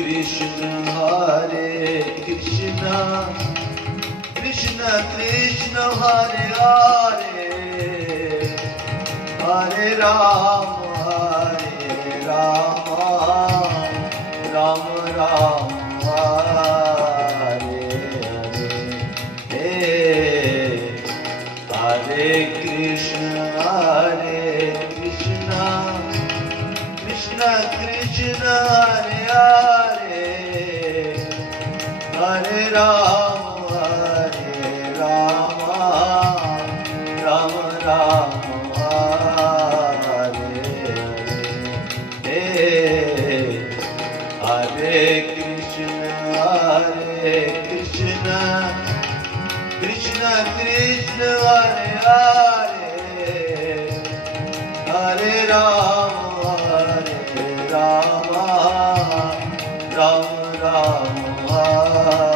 Krishna Hare Krishna Krishna Krishna Hare Hare Hare Rama Rama Rama Hare Hare Hare Krishna Krishna Krishna Hare Hare Hare Rama Rama Rama Hare Hare Hare Krishna Krishna Krishna Hare Hare Hare Rama Rama Rama Hare